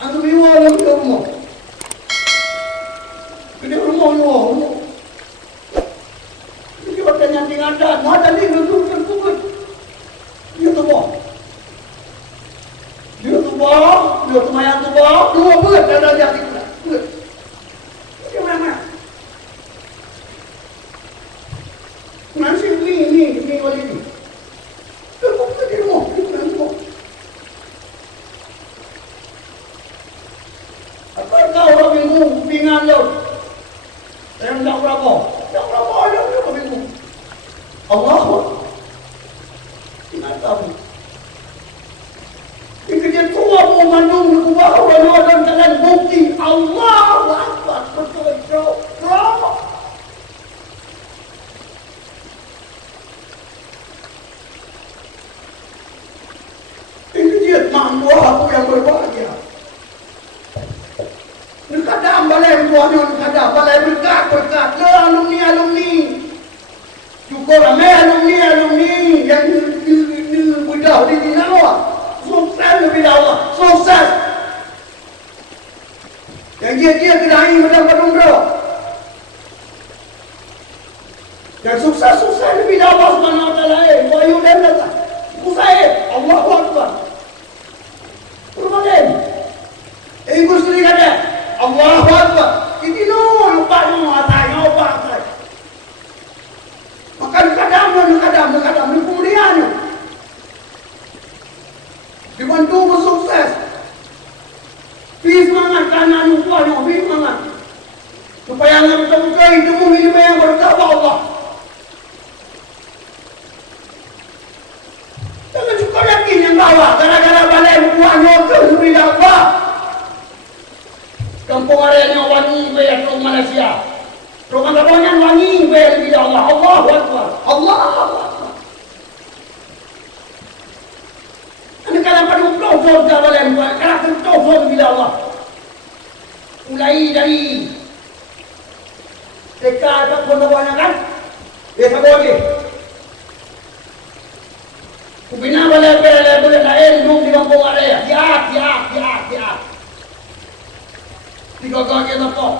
Antum iwa yang ke rumah. Ke rumah iwa. Ini pakai nyanting ada ni untuk terkubur. Dia tu bah. Dia tu mayang tu bah. Dua berat ada jadi pula. Berat. Dia mana? Nanti ni wali ni. Terkubur di rumah. Apa kau orang minggu pingan lo? Saya tak berapa. Tak berapa ada orang minggu. Allah. Ingat tahu. Kerja tua pun mandung ke bawah dan jalan bukti. Allahu Akbar. Betul. Ini dia mampu aku yang berbahagia. Kadang balai tuanya, kadang balai berkat. Le alumni. Cukup ramai alumni yang mudah di Dinawa. Sukses lebih Allah. Sukses. Yang dia gerai mendapat umrah. Yang sukses lebih Allah Subhanahu wa taala. Wayu dan datang. Sukses. Allahu Akbar. Permanen. Ibu sendiri kata, Allahu Akbar. Ini lupa atanya apa. Maka kadang kemudiannya dibantu bersukses. Pi semangat kanan upahnya, pi semangat. Supaya anda betul-betul ilmu yang berkata Allah. Jangan cukup yakin yang bawa gara-gara balai upahnya ke subhanallah Allah. Kampung areanya wangi bayar ke Malaysia. Rumah kawannya wangi bayar lebih Allah. Allahu Akbar. Allahu Akbar. Anda kalau pada upload jawalan buat kalau upload bila Allah. Mulai dari dekat apa pondoknya kan? Desa boleh. Kubina boleh lain duduk di kampung area. Ya. Tiga-tiga kita kok.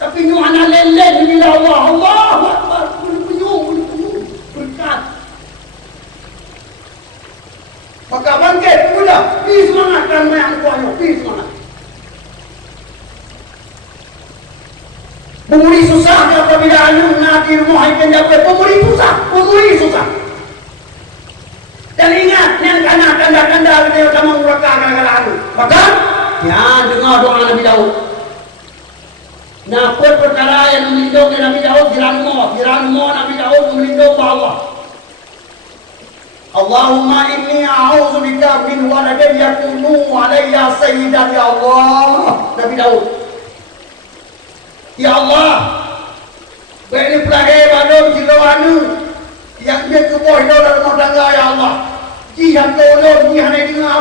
Tapi nyuhana lelen bila Allah. Allahu Akbar. Penyung. Berkat. Maka bangkit pula. Pi semangatkan mayang tuanya. Pi semangat. Pemuri susah apabila anu nanti rumah ikan dapat. Pemuri susah. Dan ingat. Yang kanda dia akan mengurangkan gara-gara anu. Maka. Ya dengar doa Nabi Daud. Nah, perkara yang melindungi Nabi Daud Jiranmu Nabi Daud melindungi Allah. Allahumma inni a'udzubika min waladin yakunu alayya sayyidan ya Allah. Nabi Daud. Ya Allah. Baik ni pelahir badum jirawanu yang dia kebuah dalam rumah tangga ya Allah. Jihad tolong, jihad dengar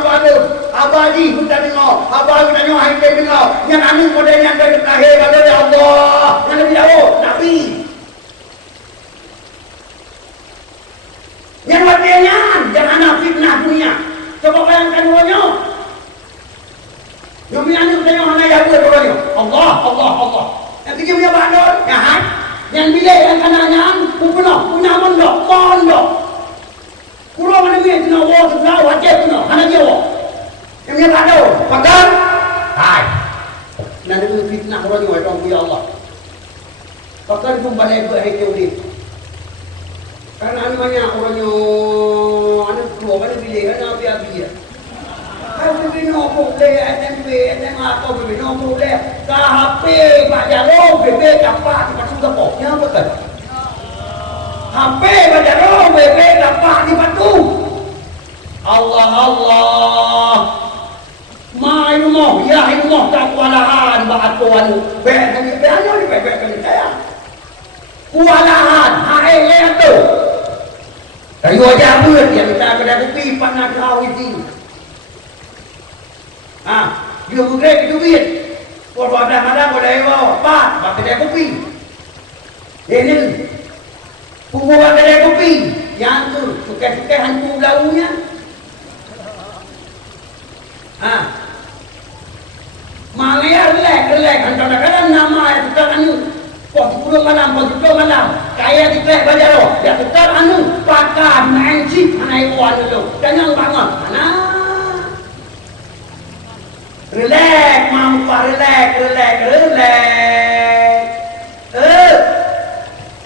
abah ji kita dengar, abah kita dengar, kita dengar. Yang anu model yang dari terakhir kata ya Allah, yang lebih jauh, Nabi. Yang wakilnya, jangan nak fitnah dunia. Coba bayangkan duanya. Yang punya anu kita dengar, ya Allah, Allah. Yang tiga punya bandar, jahat. Yang bilik yang kanannya, punya mondok. Kurang mana dia kena awak sebelah wajib kena hana dia awak yang dia tak tahu pakai hai nanti pun fitnah orang ni orang punya Allah pakai pun balai berhati dia karena ada banyak orang yang ada keluar mana bilik ada api dia kalau bina boleh SMB SMA atau bina boleh KHP Pak Jarong BB dapat tempat sudah pokoknya apa kan HP baca BB dapat di batu. Allah. Ma ilmu, ya ilmu tak kualahan batuan. Benar ni kan saya. Kualahan, hai tu. Kayu aja buat yang kita kena kopi panas kau itu. Dia mungkin itu duit. Kalau ada boleh bawa, apa? Pakai kopi. Ini pembuat kedai kopi yang tu sukai-sukai hantu belaunya relax kadang-kadang nama yang tukar anu kok 10 malam kaya kita baca lo ya tukar anu pakar main chip naik wan dulu dan yang bangun mana relax mampu relax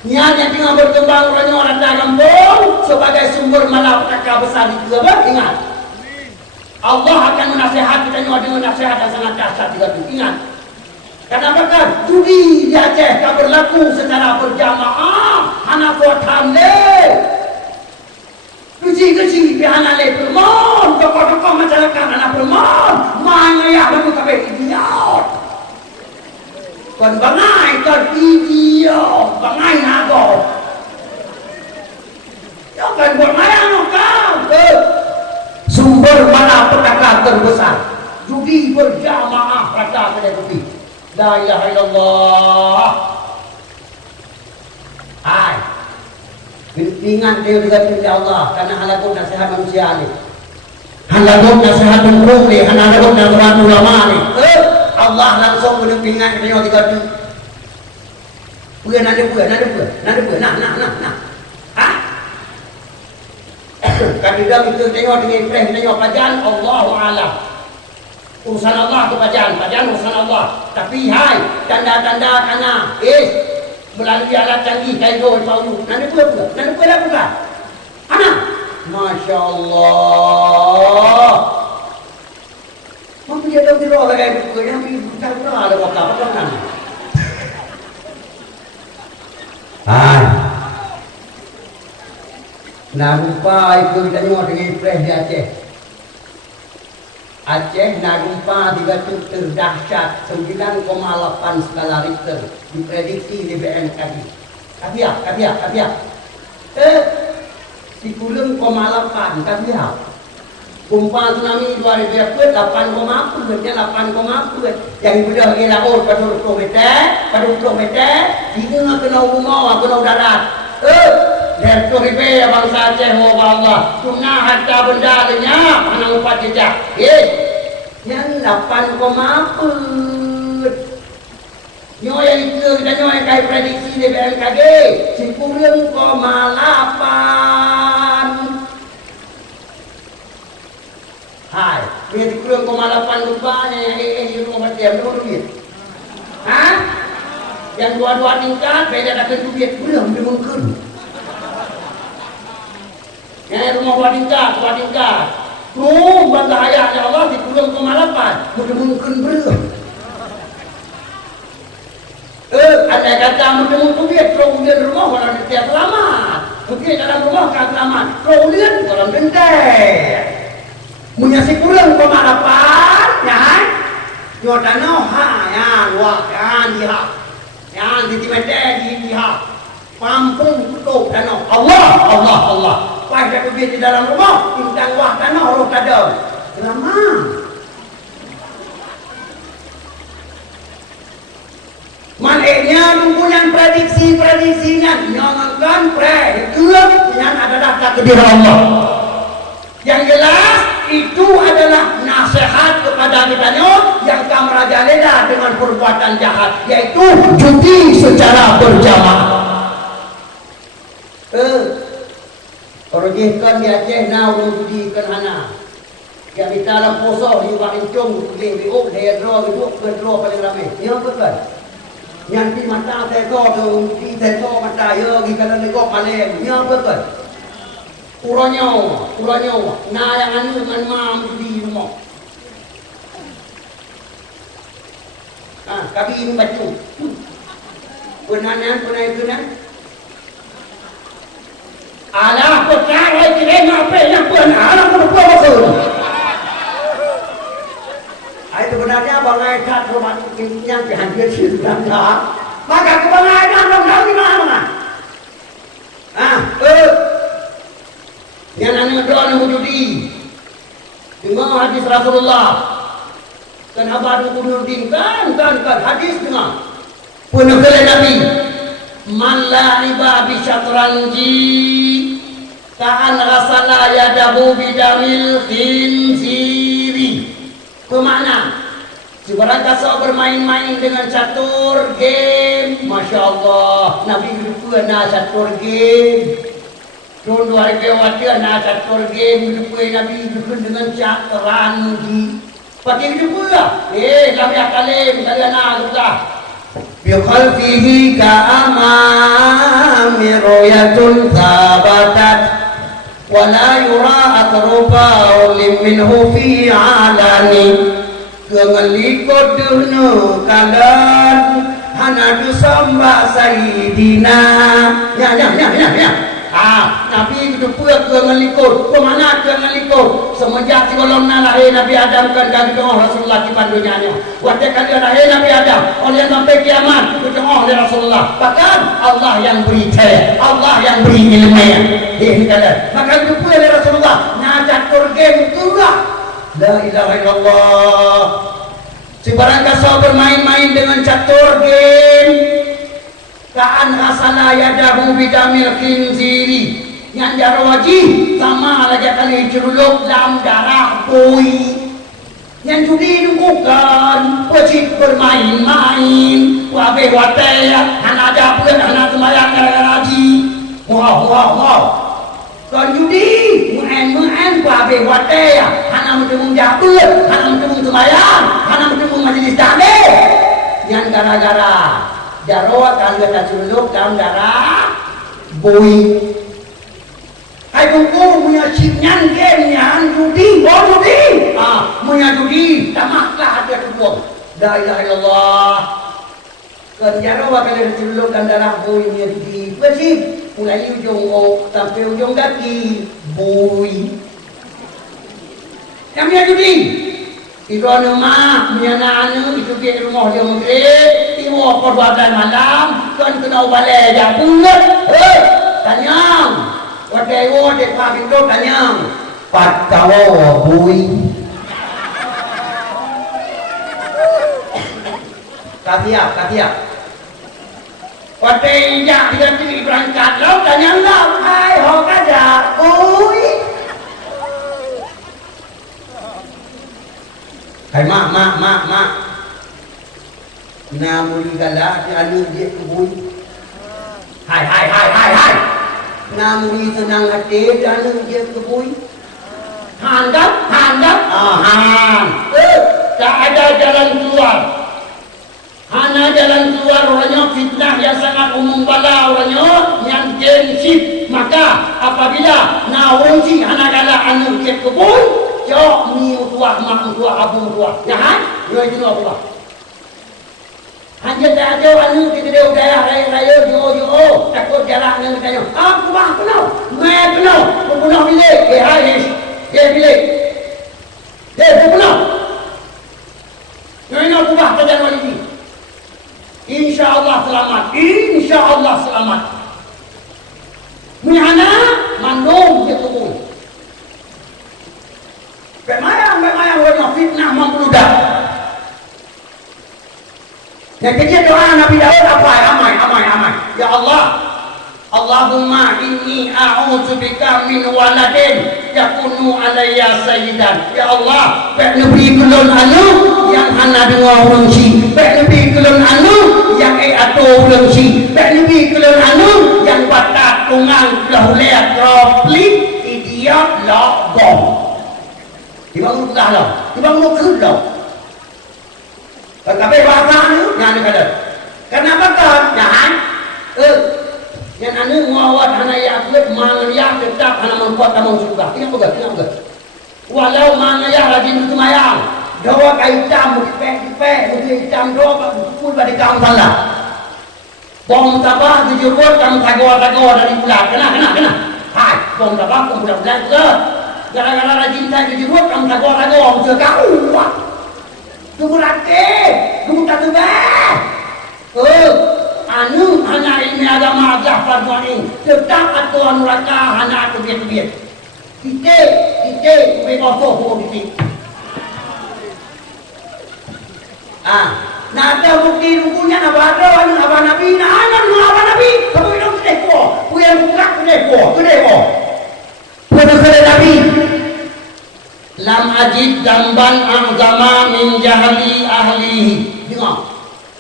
niat yang tengah berkembang orang kampung sebagai sumber malapetaka besar di Kebab, ingat Allah akan menasihat kita dengan nasihat yang sangat dahsyat juga tu. Ingat kenapa kan judi di Aceh tak berlaku secara berjamaah anak kuatan le kecil pihana le permon tokoh-tokoh masyarakat anak permon mana ya lagu kabeh idiot kon bangai kon idiot bangai nago ya kan buat mayang kau sumber malapetaka terbesar judi berjamaah kata pada judi la ilaha illallah hai ingat dia juga pilih Allah karena halakun nasihat manusia ni halakun nasihat hukum ni halakun nasihat ulama ni Allah langsung menempingan dia tiga tu bukan ada nah ha kadang kita tengok dengan ikhlas tengok kajian Allahu a'lam urusan Allah tu kajian urusan Allah tapi hai tanda-tanda kana melalui alat canggih kaido tahu nanti pula ana Masya Allah mampu dia tahu diri orang yang bukan yang bukan ada apa kan nah lupa itu kita tengok dengan ikhlas di Aceh nak gempa digatuk terdahsyat 9,8 skala Richter diprediksi di BMKG. Kapiak. 10,8 kapiak. Gempa tsunami 2008 8,4 yang sudah kira pada 20 meter hingga kena rumah kena darat. Dan tu ribe bangsa Aceh Allah sunah hatta benda lenyap anak upat jejak yang 8,4 nyo yang itu dan nyo yang kaya prediksi di BMKG 10,8 hai dia 10,8 rupanya yang di rumah tiap duit yang dua-dua tingkat beda akan duit belum dimungkin rumah dua tingkat bantah ayat ya Allah di 10,8 mungkin belum ada kata mungkin dia kemudian rumah orang setiap selamat mungkin dalam rumah kan selamat kemudian orang gentek punya 10,8 ya Jordano ya wakan dia yang di dia pampung tutup danau Allah pas dia pergi di dalam rumah bintang wah danau roh kadang lama maknanya mempunyai prediksinya nyongan prediksi adalah takdir Allah yang jelas itu adalah nasihat kepada kita yang kamu merajalela dengan perbuatan jahat yaitu judi secara berjamaah Orangkan di Aceh now judi kan hana. Yang di dalam poso juga incung lebih hedro kedro paling ramai. Ya betul. Yang di mata teto di teto mata yo di kanan nego paling. Ya betul. Uranyo. Nah yang anu man mam di rumah. Kami ini baju. Punanan. Alah perkara kira apa yang benar aku betul. Itu sebenarnya bangai kat rumah yang dihadir di dalam. Maka kebangai dalam di mana? Yang anu doa wujudi. Dengar hadis Rasulullah. Kan abad Qududdin kan hadis dengar. Penukul Nabi. Man la'iba bi syatranji ka'an ghasala yadahu bidamil khinziri. Kemana? Sebarang kasar bermain-main dengan catur game, Masya Allah. Nabi lupa nak catur game. Tahun 2000 nak catur game, lupa Nabi lupa dengan cataran di. Pakai lupa lah. Nabi akalim, saya nak lupa. Biqalfihi ka'amami royatun thabatat wa la yura atrufa minhu fi alani. Kengelikot dunia kalan Hanadu samba sayidina. Ya Nabi itu pula kengelikot. Kemana kengelikot? Semenjak sebelum lahir Nabi Adam kan kami doa Rasulullah di pandunya. Waktu kali lahir Nabi Adam oleh sampai kiamat itu doa oleh Rasulullah. Bahkan Allah yang beri cahaya, Allah yang beri ilmu. Ini kalian. Maka itu pula oleh Rasulullah. Najatur game itulah. La ilaha illallah. Sebarang kasar bermain-main dengan catur game. Ka'an hasana yadahu bidamil khinziri. Yang jarwaji sama lagi kali ceruluk dalam darah bui. Yang judi bukan wajib bermain-main. Wabih wataya hanada pun hanada semayang gara-gara Wow. Còn judi mu'an babe wate ya hana mutemu jabut hana mutemu semayang hana mutemu majlis taklim yang gara-gara darah kan kata culuk dalam darah bui hai buku punya cipnyan game judi punya judi tamaklah ada kebuang la ilaha illallah kan darah kalau culuk dalam darah bui punya judi wajib mulai ujung sampai ujung kaki bui. Yang punya judi itu nama punya anak itu ke rumah dia maghrib ibu perbuatan malam kan kena balik dah pulut tanyang wadai pagi tu tanyang pat kau bui katiak Wadai yang dia pilih berangkat laut dan yang laut hai ho kada ui hai mak namuli galak anu dia kebui hai namuli senang hati anu dia kebui handap tak ada jalan keluar. Hana jalan keluar orangnya fitnah yang sangat umum bala orangnya yang gensip. Maka apabila naunci hana gala anu ke kebun jauh mi utuah mak utuah abu utuah ya kan yo itu apa hanya tak ada anu kita dia udaya raya yo takut jalan dengan kayu aku bah kenal penuh bilik hai bilik penuh yo ini aku bah kerjaan walidi. InsyaAllah selamat. Mihana mandung dia tunggu. Bemayang warna fitnah mempeludak. Yang kecil doa Nabi Daud apa? Amai. Ya Allah, Allahumma inni a'udzubika min waladin yakunu alayya sayyidan. Ya Allah, baik Nabi kulun anu yang hana dua orang si, baik Nabi kulun anu yang atau orang si, baik Nabi kulun anu yang batat tungang lahuliyat ropli idiot lokbom. Dibangun putah lah, dibangun kut lah. Tapi bahasa anu yang ada. Kenapa kan? Jangan. Yang anu muawad hana yakut mangya tetap hana mengkot tamang suka. Ini apa? Walau mangya rajin semayang, doa kaitam dipek, hitam doa pukul pada kaum salah. Bom tabah dijurut kamu tagoa dari bulan. Kena. Hai, bom tabah kamu bulan ke. Gara-gara rajin saya dijurut kamu tagoa muncul kau. Tunggu rake, tunggu tak anu hana ini agama Ja'far Tuhan tetap atuan neraka hana kebiat-kebiat titik bekosoh titik nah ada bukti bukunya abah Nabi kamu hidup sedih ko punya buka sedih ko punya Nabi lam ajid damban a'zama min jahli ahlihi. Dengar.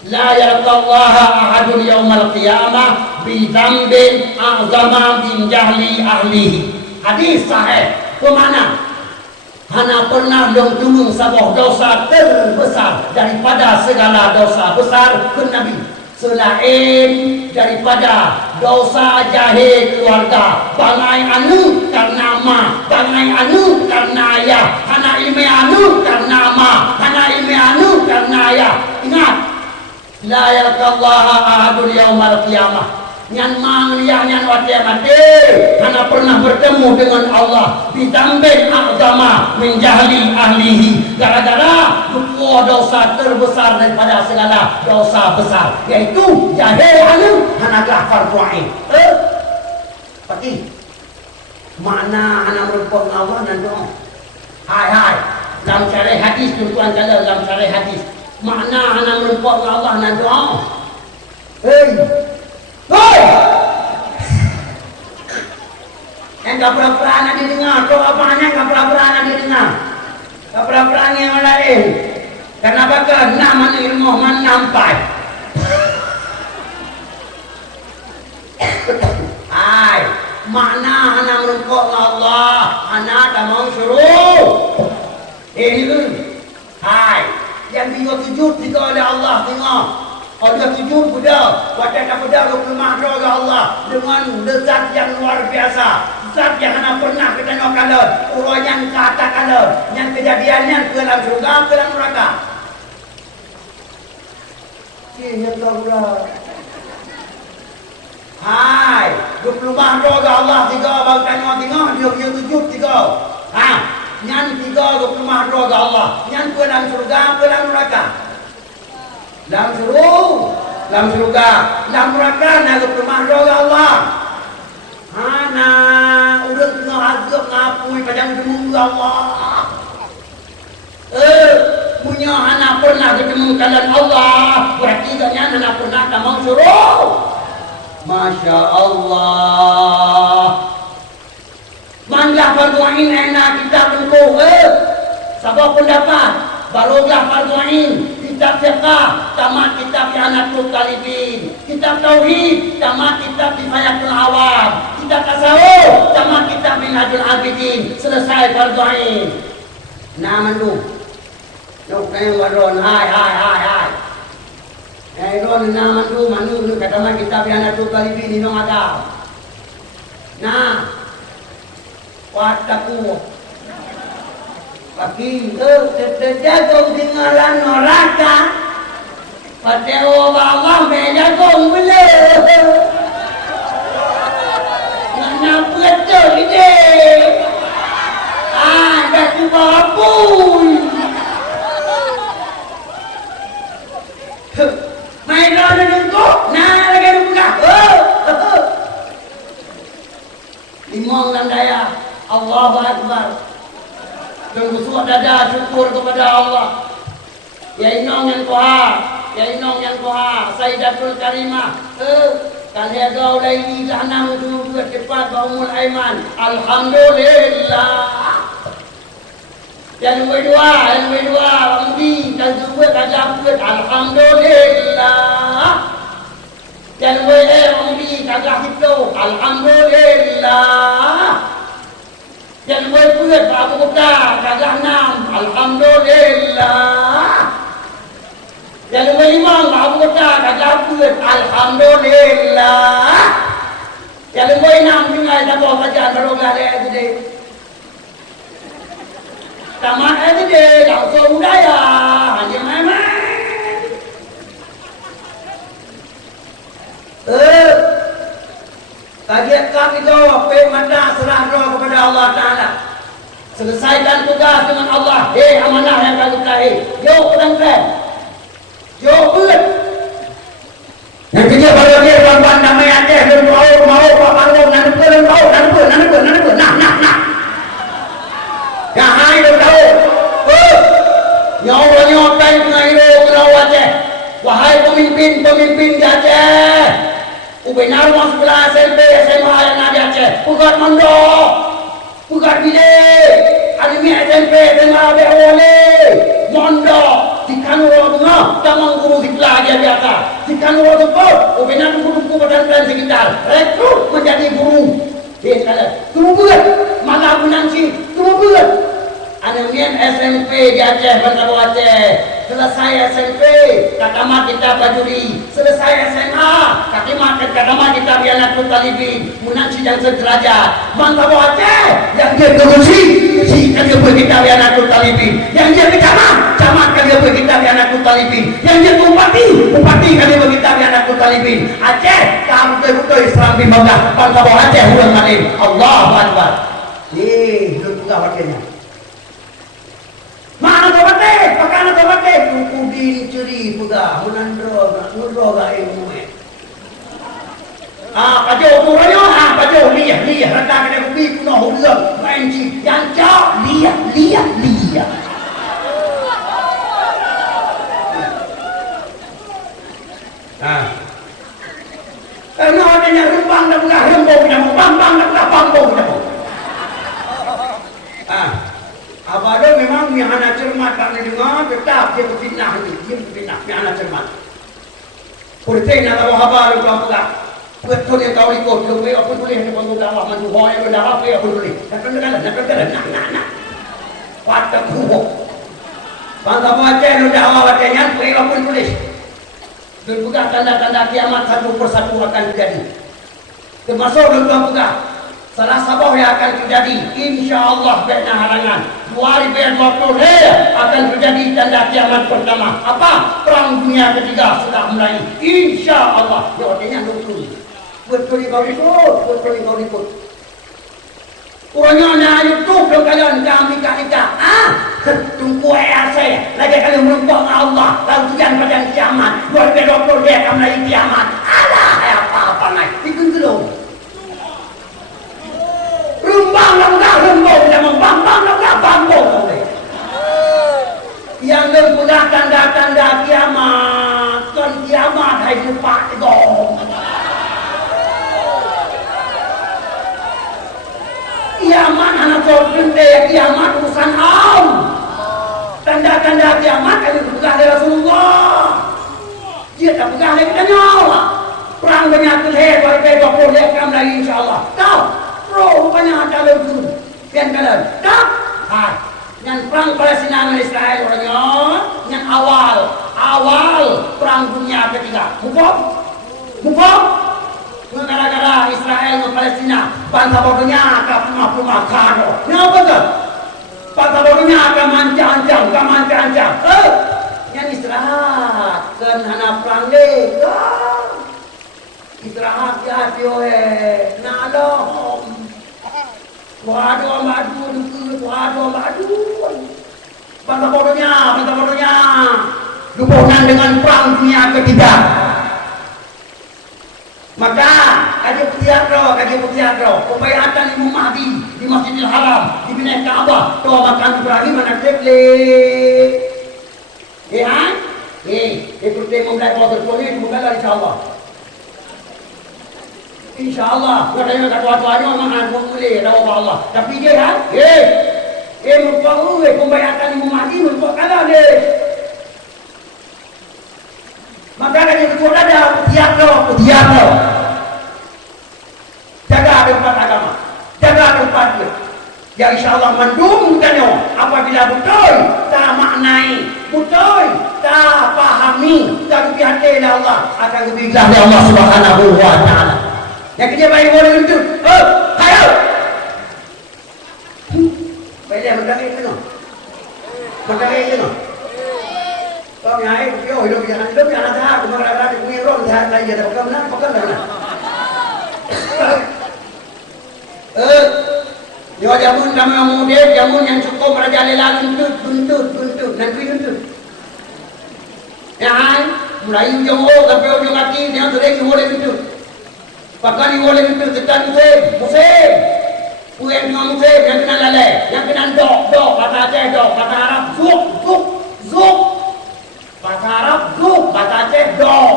La yalqallaha ahadun yaumal qiyamah bi dzambin a'zama min jahli ahlihi. Hadis sahih. Kemana? Hana pernah yang tumung sebuah dosa terbesar daripada segala dosa besar ke Nabi. Selain daripada dosa jahil keluarga, bangai anu karena ma, bangai anu karena ayah, hana ilmi anu karena ma, hana ilmi anu karena ayah. Ingat, la yalqallaha ahadun yaumal qiyamah. Nyan mang liang nyan watia mati, hana pernah bertemu dengan Allah ditambah agama menjahili ahlihi, gara-gara dua dosa terbesar daripada segala dosa besar, yaitu jahil alim hana gafar tuain. Pati mana hana merupakan Allah dan doa. Hai dalam syarah hadis tuan kala dalam syarah hadis mana hana merupakan Allah dan doa. Hei, yang gak pernah didengar, kau apanya gak pernah didengar, gak pernah yang lain. Kenapa kan nama ilmu menampai? Hai, mana hana merupakan Allah, hana tak mau suruh. Ini, hai, yang dia sujud jika oleh Allah tengok. Allah sujud pada wajah pada rumah roga Allah dengan zat yang luar biasa, zat yang hana pernah kita nyokalan, urang yang katakan, yang kejadiannya ke dalam surga, ke dalam neraka. Ini Allah. Hai, rumah roga Allah tiga bang tengok dia sujud tiga. Nyan tiga rumah roga Allah, nyan ke dalam surga, ke dalam neraka. Dalam surga, dalam neraka nak rumah roga Allah. Hana udah tengah azab ngapui padang demu Allah. Punya hana pernah ketemu kalian Allah, berarti kalian hana pernah kamu suruh. Masya Allah. Mangga fardu'ain enak kita tentu. Sabah pendapat, barulah fardu'ain. Kitab fiqah, tamat kitab Ihanatul Talibin. Kitab tauhid, tamat kitab Kifayatul Awam. Kitab tasawuf, tamat kitab Minhajul Abidin. Selesai fardu ain. Nah mandu. Yok kayak waron, hai. Ron nah mandu kata mak kitab Ihanatul Talibin ini dong ada. Nah, wataku Pagi terjaga dengaran neraka. Pada Allah menjaga bela. Mana betul ini? Dah cuba pun. Main lawan nunggu, lagi nunggu. Imam dan daya, Allahu Akbar. Tunggu suat dada syukur kepada Allah. Ya inong yang Tuhan, Sayyidatul Karimah. Kalian kau lagi jahanam tu cepat Umul Aiman. Alhamdulillah. Yang kedua, Ramli dan juga kagak Alhamdulillah. Yang kedua, Ramli kagak itu. Alhamdulillah. Yang buat Abu Bakar kagak enam, alhamdulillah. Yang imam Abu Bakar kagak buat, alhamdulillah. Yang enam juga tak bawa saja terus ada gede. Tamat gede, langsung daya, hanya memang. Kajian kami jawab, mata serah doa kepada Allah Ta'ala. Selesaikan tugas dengan Allah. Amanah yang kami terakhir. Jauh orang keren. Jauh berat. Yang ketiga baru dia tuan-tuan damai Aceh. Dia mau Pak Panggung. Nanti pun. Nah. Yang hai dia tahu. Nyawa kain pengahiru Pulau Aceh. Wahai pemimpin di Aceh. Ubenar masuk kelas SMP, SMA yang ada Aceh. Pukat mondok, pukat bilik, Ada mi SMP tengah ada boleh. Mondok di kantor rumah, tamang guru di pelajar biasa. Di kantor tempat, benar guru pesantren sekitar. Rekrut menjadi guru. Tunggu bulan, malah menanci. Tunggu bulan. Ada mian SMP di Aceh, Bandar Aceh. Selesai SMP, katamat kita bajuri. Selesai SMA, katamat kita Bianatul Talibin. Menanci yang sederajat. Bandar Aceh, yang dia berusi, si kan dia kita Bianatul Talibin. Yang dia camat kan dia kita Bianatul Talibin. Yang dia bupati kan dia kita Bianatul Talibin. Aceh, kamu betul-betul Islam bimangga. Bandar Aceh, hulang malim. Allahu Akbar. Belum buka wakilnya. Mana tobatek? Pakana tobatek? Kudin ceri puga, menandro ga ilmu. Kajo turunyo, kajo liah, rata kena kubi kuno hulang, main yang cak liah. Karena adanya rembang dan buka rembang dan bambang dan buka bambang dan abada memang yang anak cermat tak dengar tetap dia berfitnah ni, dia berfitnah yang anak cermat. Kurang nak tahu apa lu pulang pulang. Betul yang kau ikut, lu apa boleh ni pun dah awak maju hoy dah apa apa boleh. Nak. Watak kuat. Bangsa Aceh lu dah awak tanya, apa boleh. Dan bukan tanda-tanda kiamat satu persatu akan terjadi. Termasuk lu pulang pulang. Salah sabah yang akan terjadi, insya-Allah bina halangan 2020 akan terjadi tanda kiamat pertama. Apa? Perang dunia ketiga sudah mulai. Insya-Allah. Jawabnya betul kau ikut. Orangnya nak YouTube dong kalian kami kita. Tunggu saya. Lagi kalian menumpang Allah. Lalu tujuan pada kiamat. 2020 dia akan mulai kiamat. Alah, apa-apa naik. Ikut dulu. Rembang yang berguna tanda-tanda kiamat kan kiamat hai lupa dong kiamat anak gede kiamat urusan am tanda-tanda kiamat kan berguna dari Rasulullah dia tak berguna lagi dengan nyawa perang banyak terhebal beberapa lekam lagi insyaAllah tahu rupanya ada lagi yang kalian tak yang perang Palestina dan Israel orangnya yang awal perang dunia ketiga hukum gara-gara Israel dan Palestina bangsa bodohnya akan rumah kado kenapa tu bangsa bodohnya akan mancang-ancang yang istirahat kan hana perang deh istirahat ya nalom waduh madu bangsa bodohnya hubungan dengan perang dunia ketiga maka kaji putiadro upayatan Imam Mahdi di Masjidil Haram di Bina Ka'bah doa makan Ibrahim anak tekle ikut temu mulai kalau terpulih bukanlah InsyaAllah katanya kata-katanya memang boleh ada Allah tapi dia merupakan pembayatan Imam Mahdi merupakan kalah dia maka dia betul ada putiadro jaga tempat agama jaga tempat dia ya insyaAllah mendungkannya apabila betul tak maknai betul tak pahami tak lebih hati Allah akan lebih ikhlas Allah Subhanahu wa ta'ala yang kerja baik boleh itu hayo baiklah mendaki itu kau yang air hidup yang ada kemarin di bumi roh dah lagi ada pekan mana yo jamun nama muda jamun yang cukup merajalela buntut nanti ya mulai ujung sampai ujung kaki dia sudah boleh itu pakai boleh itu tekan musim Puan dengan musim yang kena lalai yang kena dok kata Aceh dok kata Arab zuk bahasa Arab zuk bahasa Aceh dok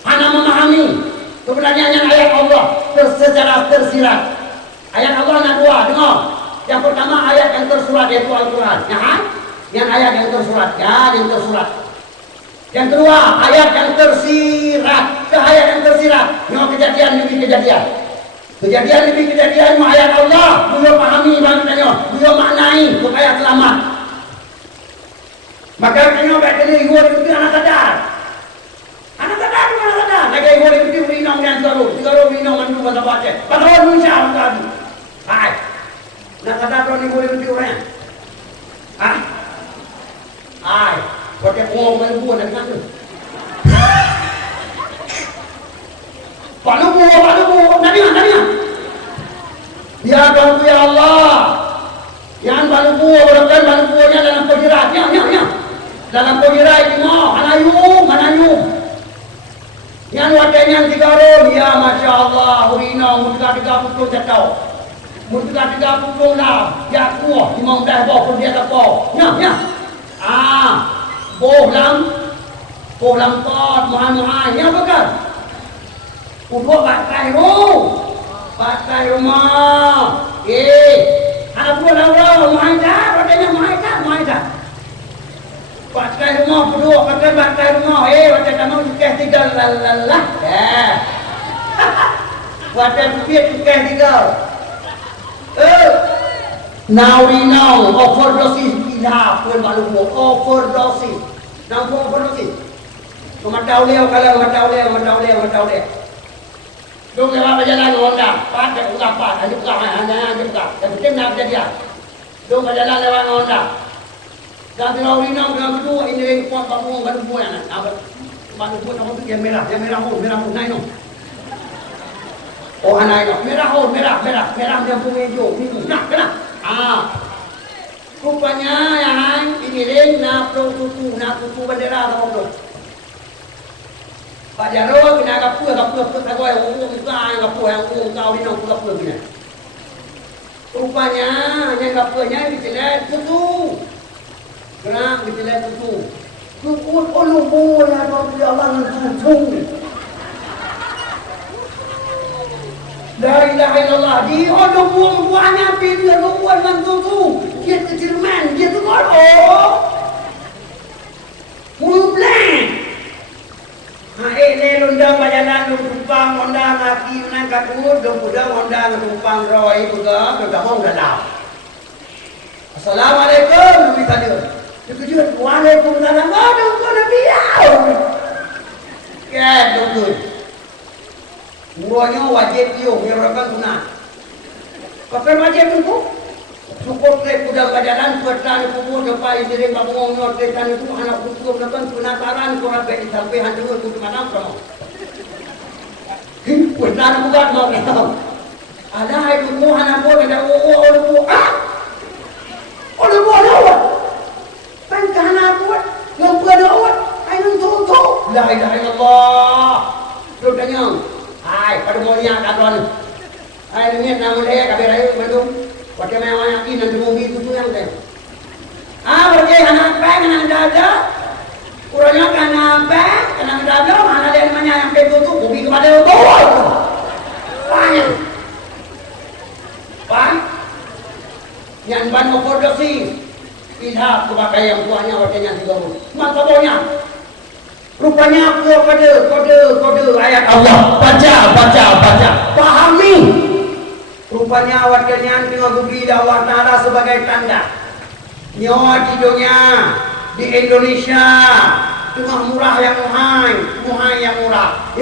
Hana memahami sebenarnya yang ayat Allah secara tersirat ayat Allah nak dua dengar ayat yang tersurat. Ya, yang tersurat. Yang kedua, ayat yang tersirat. Ke ayat yang tersirat. Nyo kejadian demi kejadian. Kejadian demi kejadian ayat Allah. Beliau pahami bangkanya. Beliau maknai supaya selamat. Maka kena baik kena gua itu anak sadar. Anak sadar tu anak sadar. Lagi gua itu minum dan tiga minum mandu kata baca. Padahal Indonesia tadi. Hai. Nak sadar tu ni gua itu orang. Ah. Hai. Pakai uang mandu dan kan tu. Palu, nabi. Ya Tuhan ya Allah. Yang balu berkan balunya dalam penjara. Ya. Dalam penjara itu manayum. Yang wadah yang tiga ya Masya Allah. Hurina mutka 30 jatau. Mutka 30 lah. Ya kuah. Imam dah bawa dia tak bawa. Ya. Boh lam pot. Muhan. Ya bukan. Udah pakai rumah. Anak buah lau Muhammad katanya Muhammad. Pakai rumah kedua, pakai rumah. Macam kamu tukar tiga lalah. Macam tukar tiga. Now we know overdosis tidak pun malu overdosis. Nampak overdosis. Matau leo kalau matau leo. Dong lewat berjalan Honda, pakai ungkapan, hanya buka. Yang penting nak jadi. Dong berjalan lewat Honda. Dan kalau rinam dengan kedua ini kuat bangun baru buat anak. Baru buat apa tu yang merah pun naik no. Oh naik no, merah yang pun hijau, biru. Nah, kena. Rupanya yang ini ring nak tutu bendera atau apa? Pak Jarod kena kapur kau yang kau ni nak kapur ni. Rupanya yang kapurnya ditelan tutu. Gerak ditelan tutu. Tutu lubu ya Allah tutu. La ilaha illallah. Dia lubuannya pilih lubuan dengan tutu. Dia kecilman, dia tu mulu plan. Lundang bajalan tumpang Honda maki menang katur dong Honda tumpang Roy juga bergabung dalam. Assalamualaikum nabi tadi. Tujuan waalaikumsalam. Dong nabi ya. Ya dong. Murahnya wajib yo merokan sunat. Kapan wajib tu? Cukup le kudang bajalan pertan kubur depan diri babung nyor tekan itu anak kutu nonton penataran kurang baik sampai handur kutu mana kamu. Pertan bukan mau. Ada itu mu anak buat ada orang buat. Orang buat apa? Kan anak buat yang buat awak ayo tutu. La ilaha illallah. Rupanya hai pada monya kadon. Hai ni nama dia kabeh Bandung. Pakai mewah yakin nanti mobil itu yang teh. Berarti anak dada. Kurangnya anak dada mana dia namanya yang kayak itu mobil kepada bawa. Banyak. Yang ban overdosis. Tidak pakai yang tuanya waktunya 30. Mata bawanya. Rupanya kode ayat Allah. Baca. Pahami. Rupanya awaknya dengan beri Allah Ta'ala sebagai tanda. Nyawa di dunia, di Indonesia, cuma murah yang muhai yang murah.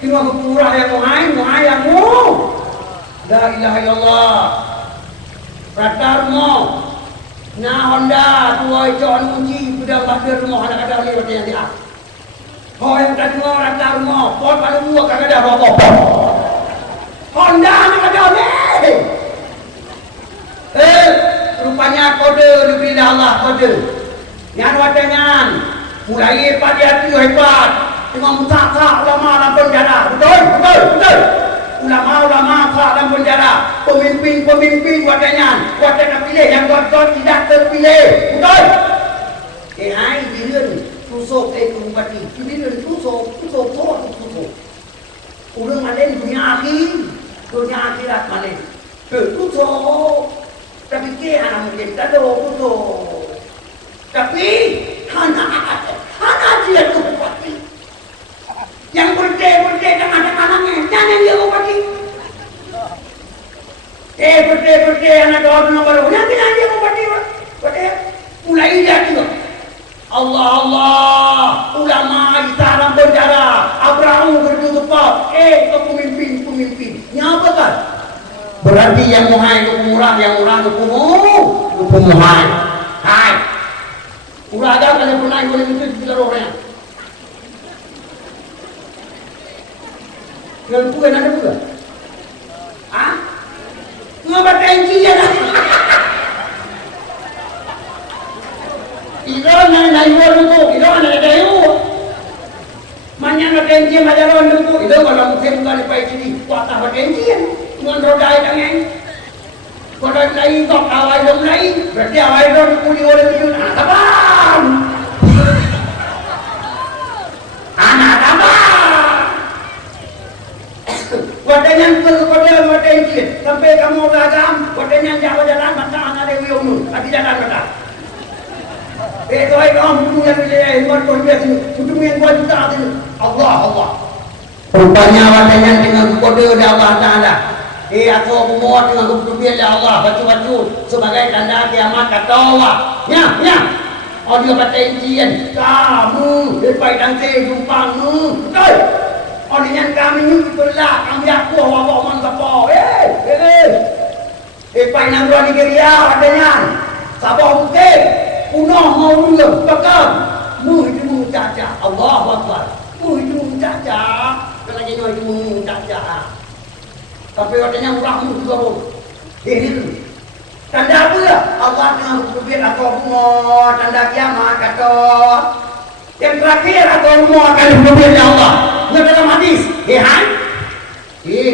Cuma murah yang muhai yang murah. La ilaha illallah. Ratarmo. Nah Honda, tua ikan kunci, pedang bakar rumah anak ada lewat yang dia. Yang kedua ratarmo, pot pada dua kagak ada rokok. Honda nak ada ni. Rupanya kode diberi Allah kode. Yang wadangan mulai pada hati hebat. Cuma mutak ulama dalam penjara. Betul. Ulama dalam penjara. Pemimpin wadangan. Wadangan pilih yang buat tidak terpilih. Betul. Hai diriun tusuk kumpati. Diriun tusuk. Urang ada dunia akhirat mana? Tutup. Tapi ke anak mungkin tak ada tutup. Tapi anak dia tu bupati. Yang berdeh dan anak-anaknya, jangan dia bupati. Berdeh anak orang baru, jangan dia bupati. Berdeh, mulai dia juga. Allah, ulama Islam berjara, Abraham bertutup kau pemimpin. Nyapa kan? Berarti yang muhai itu murah, yang murah itu muhai. Hai. Ulah ada kalau pernah boleh itu kita orangnya. Yang kuat ada juga. Ah? Ngapa tensi ya? Ilo na iwo nunggu, ilo na dayo. Manya na tensi majaron nunggu, ilo kalau mungkin bukan lepas ini kuatah tensi ya. Ngan roda tangan. Kalau naik kok awal dong naik, berarti awal dong kuli orang itu anak tabang. Anak tabang. Wadanya kode tensi, sampai kamu ragam, wadanya jalan mata anak dewi umur, hati jalan mata. Itu ayam punya wilayah luar biasa, untuk yang buat kita Allah. Rupanya wadanya dengan kode Allah Taala. Aku memuat dengan kebetulan Allah batu-batu sebagai tanda kiamat kata Allah. Ya. Oh dia kata incian kamu depai nanti jumpamu. Betul. Oh dengan kami ni itulah kami aku awak man sapa. Depai nang luar Nigeria adanya. Sabah bukit. Punah mau dulu bakal. Mu itu caca. Allahu Akbar. Mu itu caca. Kalau jadi mu caca. Tapi katanya murahmu juga pun. Ini tanda apa ya? Allah dengan berfirman atau mau tanda kiamat kata. Yang terakhir atau mau akan berfirman Allah. Ini dalam hadis.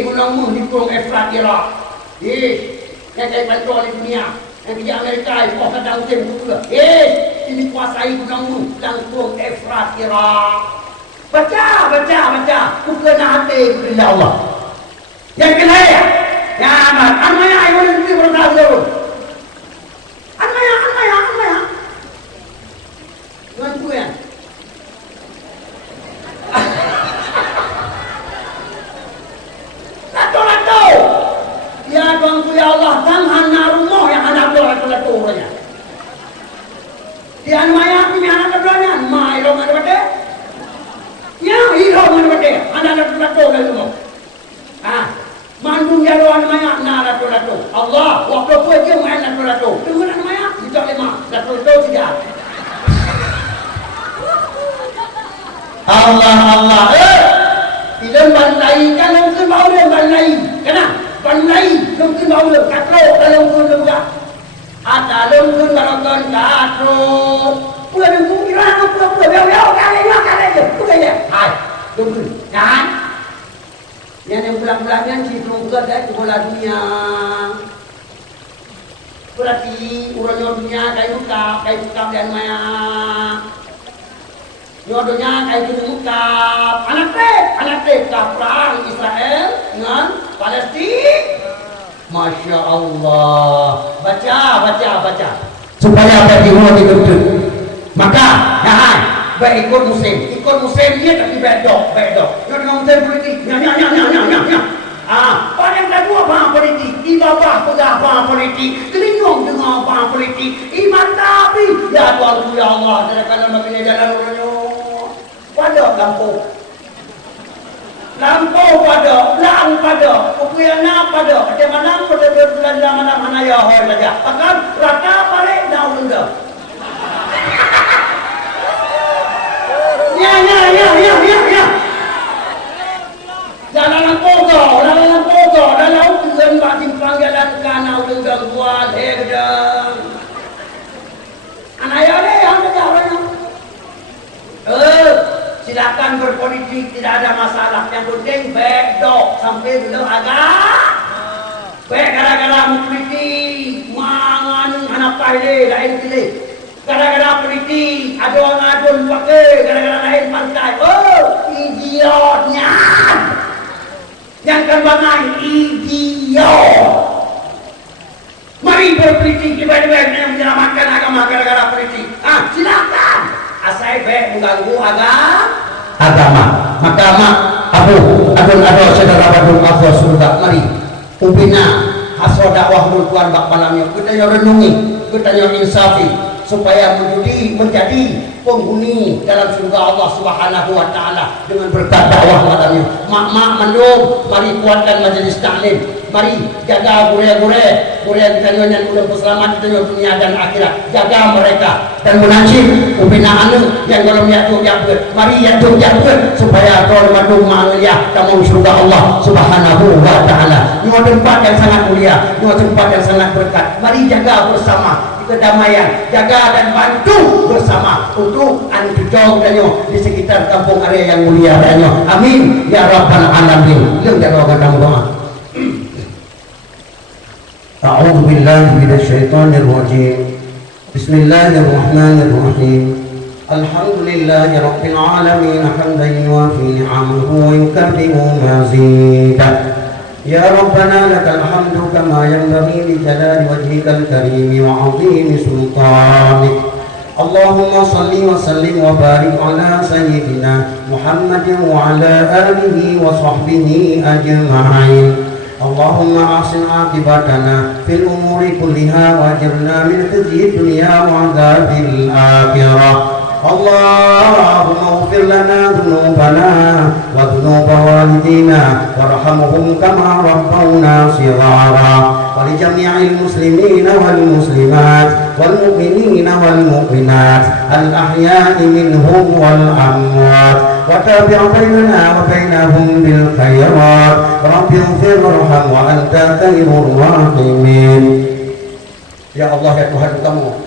Gunungmu di Pulau Efrat Iraq. Yang kayak patrol di dunia. Yang di Amerika itu kata musim juga. Ini kuasai gunungmu dan Pulau Efrat Iraq. Baca. Bukan hati kepada Allah. Yang kena ya, amat. Anmaya, ayo nanti berdoa dulu. Anmaya. Tuan ya. Lato. Ya tuanku ya Allah, tangan narumah yang anak lato-latonya. Di anmaya punya anak berdoanya, mai lo mana bade? Ya, hiro mana bade? Anak lato semua. Mandung jaro anmaya na lato. Allah, waktu tu dia main lato. Tunggu anmaya, kita lima lato tidak. Allah. Tidak bandai kan mungkin bau dia bandai. Kenapa? Bandai mungkin bau dia katro kalau mungkin juga. Ada mungkin barangkan katro. Pulang mungkin kira pulang kali. Pulang ya. Hai, tunggu. Kan? Yang bulan-bulannya si tunggu dan bola dunia. Berarti urang dunia kayak buka dan maya. Nyodonya kayak muka. Anak teh perang Israel dengan Palestina. Masya Allah. Baca. Supaya apa diurut. Maka, baik ikut musim dia tapi bedok. Yang dengan musim politik, nya. Pada yang kedua faham politik, di bawah sudah faham politik, kelinyung dengan faham politik, iman tapi ya Tuhan ya Allah, sedangkan begini jalan orangnya. Pada lampu pada, lang pada, ukuyana pada, macam mana pada bulan mana ya hoi saja. Akan rata balik daun dah. Ya. Jalan lampu kau, dalam tuan batin panggilan kanau dengan buat herdang. Anak ya deh, yang berjalan. Silakan berpolitik, tidak ada masalah. Yang penting bedok sampai belum agak. Baik gara-gara politik, mangan anak pilih lain pilih. Gara-gara politik, adon pakai, gara-gara lain pantai. Idiotnya. Yang kembangan idiot. Mari berpolitik tiba-tiba yang menyelamatkan agama gara-gara politik. mengganggu agama. Maka mak adun saudara badung afwa surga mari ubina hasil dakwah Tuhan bak malamnya kita renungi, kita insafi supaya menjadi penghuni dalam surga Allah Subhanahu wa taala dengan berkat dakwah malamnya. Mak mendung mari kuatkan majelis taklim, mari jaga gure-gure yang udah selamat di dunia dan akhirat, jaga mereka dan menajib ubina anu yang kalau yaitu mari yaitu supaya kau madung manglia kamu surga Allah Subhanahu wa taala. Ini tempat yang sangat mulia, ini tempat yang sangat berkat. Mari jaga bersama kedamaian, jaga dan bantu bersama untuk anjung danyo di sekitar kampung area yang mulia danyo. Amin ya rabbal alamin. Yang jaga kamu doa. A'udzu billahi minasyaitonir rajim. Bismillahirrahmanirrahim. Alhamdulillahi rabbil alamin hamdan yuwafi ni'amahu wa yukafi'u mazidah. Ya Rabbana lakal hamdu kama yanbaghi li jalali wajhikal karim wa 'azimi sultanik. Allahumma salli wa sallim wa barik ala sayyidina Muhammadin wa ala alihi wa sahbihi ajma'in. Allahumma ahsin aqibatana fil umuri kulliha wajirna min khizyi dunya wa 'adzabil akhirah. Allahumma ighfir lana dhunubana wa dhunuba walidina warhamhum kama rabbawna shighara wa li jami'il muslimina wal muslimat wal mu'minina wal mu'minat al ahya'i minhum wal amwat wa tabi' bainana wa bainahum bil khairat rabbi ighfir warham wa anta khairur rahimin. Ya Allah ya Tuhan kamu,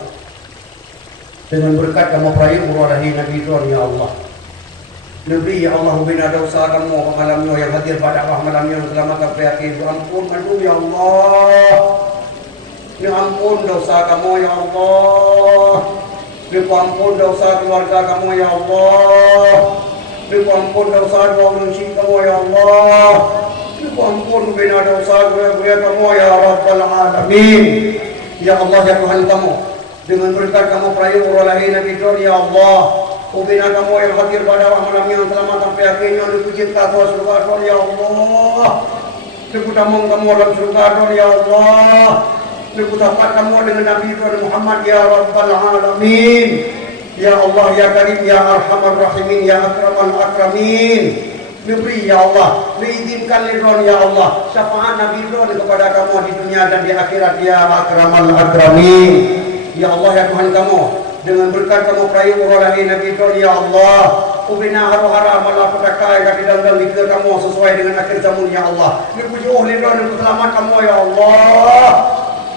dengan berkat kamu peraih muradahi Nabi Tuhan ya Allah. Nabi ya Allah bina dosa kamu malamnya yang hadir pada malamnya selamat sampai akhir. Ampun aduh ya Allah. Ya ampun dosa kamu ya Allah. Ya ampun dosa keluarga kamu ya Allah. Ya ampun dosa dua manusia kamu ya Allah. Ya ampun bina dosa gue kamu ya Rabbal alamin. Ya Allah ya Tuhan kamu, dengan berkat kamu peraih uralahi Nabi Tuhan ya Allah, ubina kamu yang hadir pada malam yang selamat sampai akhirnya dipuji kata surga Tuhan ya Allah. Dikutamong kamu dalam surga Tuhan ya Allah. Dikutapat kamu dengan Nabi Tuhan Muhammad ya Rabbal alamin. Ya Allah ya Karim ya Arhamar Rahimin ya Akramal Akramin. Diberi ya Allah, diizinkan lidron ya Allah syafaat Nabi Tuhan kepada kamu di dunia dan di akhirat ya Akramal Akramin. Ya Allah ya Tuhan kamu, dengan berkat kamu peraih uralahi Nabi Tuhan ya Allah, ubina haru-hara malah petakai kaki dalam likir kamu sesuai dengan akhir zaman ya Allah. Dipuji lidron dan selamat kamu ya Allah.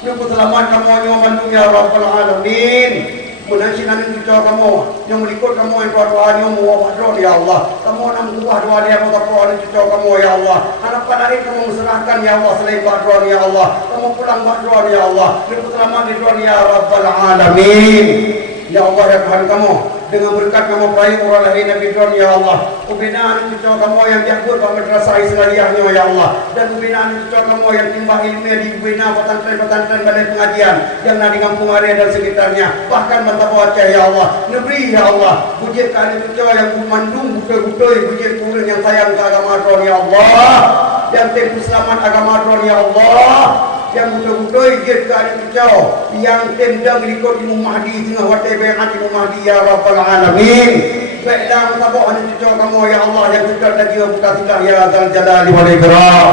Dipuji selamat kamu nyaman ya Rabbal alamin. Menansi nanti kita kamu yang melikut kamu yang doa yang muwafaq ya Allah. Kamu nak buah doa dia mau doa kita kamu ya Allah. Anak pada hari kamu menserahkan ya Allah selain doa ya Allah. Kamu pulang doa ya Allah. Dengan selamat di doa ya Rabbal alamin. Ya Allah ya Tuhan kamu, dengan berkat kamu peraih uralahi Nabi Tuhan ya Allah. Pembinaan kita kamu yang jago pada madrasah Islamiahnya ya Allah. Dan pembinaan kita kamu yang timbang ilmu di bina pesantren-pesantren balai pengajian yang ada di kampung area dan sekitarnya. Bahkan Mantap Aceh ya Allah. Negeri ya Allah. Puji kali kita yang kumandung bukai-bukai, puji kurang yang sayang ke agama Tuhan ya Allah. Yang tempuh selamat agama Tuhan ya Allah. Yang betul-betul dia keadaan kicau yang tendang ikut Imam Mahdi tengah watai bayat Imam Mahdi ya Rabbal alamin. Baiklah tabuk anak kicau kamu ya Allah yang sudah dan jiwa buka silah ya Zal Jalali wal Ikram.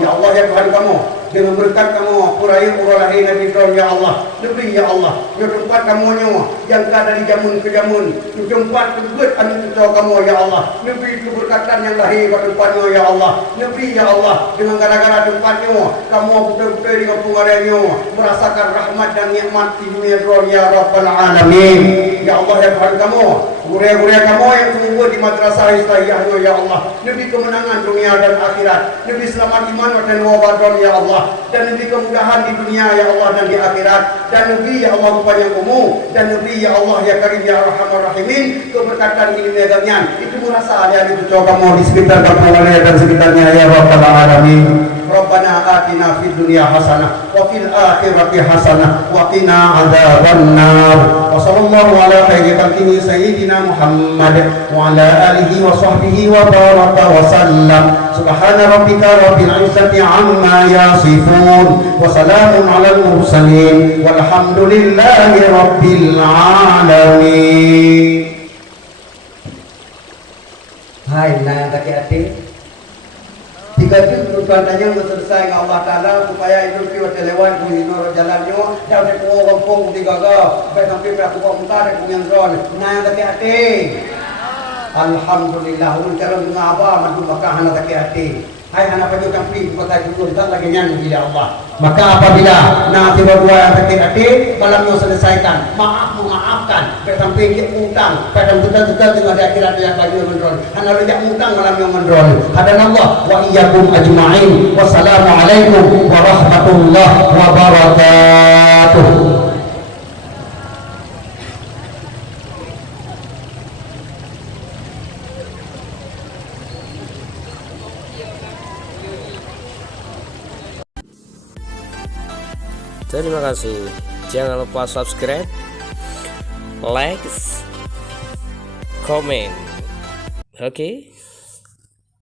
Ya Allah ya Tuhan kamu, dengan berkat kamu purahi uralahi Nabi Tuhan ya Allah. Lebih ya Allah, ya tempat kamu yang ada di jamun ke jamun, di tempat terbet anak kicau kamu ya Allah. Lebih keberkatan yang lahir pada tempatnya ya Allah. Lebih ya Allah, dengan gara-gara tempatnya kamu betul-betul di kampung areanya merasakan rahmat dan nikmat di dunia Tuhan ya Rabbal alamin. Ya Allah ya Tuhan kamu, gurih-gurih kamu yang tunggu di madrasah Islamiahnya ya Allah. Lebih kemenangan dunia dan akhirat, lebih selamat iman dan wabadon ya Allah, dan lebih kemudahan di dunia ya Allah dan di akhirat, dan lebih ya Allah kepada umum, dan lebih ya Allah ya Karim ya Arhamar Rahimin keberkatan ini megangan itu merasa ada di tujuh kamu di sekitar kampung area dan sekitarnya ya Rabbal alamin. Rabbana atina fid dunya hasanah wa fil akhirati hasanah wa qina adzabannar. Wa sallallahu ala khairi khalqihi sayyidina Muhammad wa ala alihi wa sahbihi wa baraka wa sallam. Subhana rabbika rabbil izzati amma yasifun wa salamun alal mursalin walhamdulillahi rabbil alamin. Hai nah adik-adik, 3 tujuan tanya selesai dengan Allah Ta'ala supaya Idul Fitri terlewat bunyi nurut jalannya dan ada kuah kampung 3 ke sampai sampai aku buat muntah dan yang zon. Nah adik-adik, alhamdulillah cara bunga apa madu Makkah anak adik-adik. Hai anak pagi kampi kota itu tak lagi nyanyi bila Allah. Maka apabila nanti berdua adik-adik malamnya selesaikan, maafkan, sampai dia utang, pada betul-betul dengan akhirat yang bagi menrol. Hanya rejak utang malamnya menrol. Hadanallah wa iyyakum ajma'in. Wassalamualaikum warahmatullahi wabarakatuh. Terima kasih. Jangan lupa subscribe, like, comment. Oke.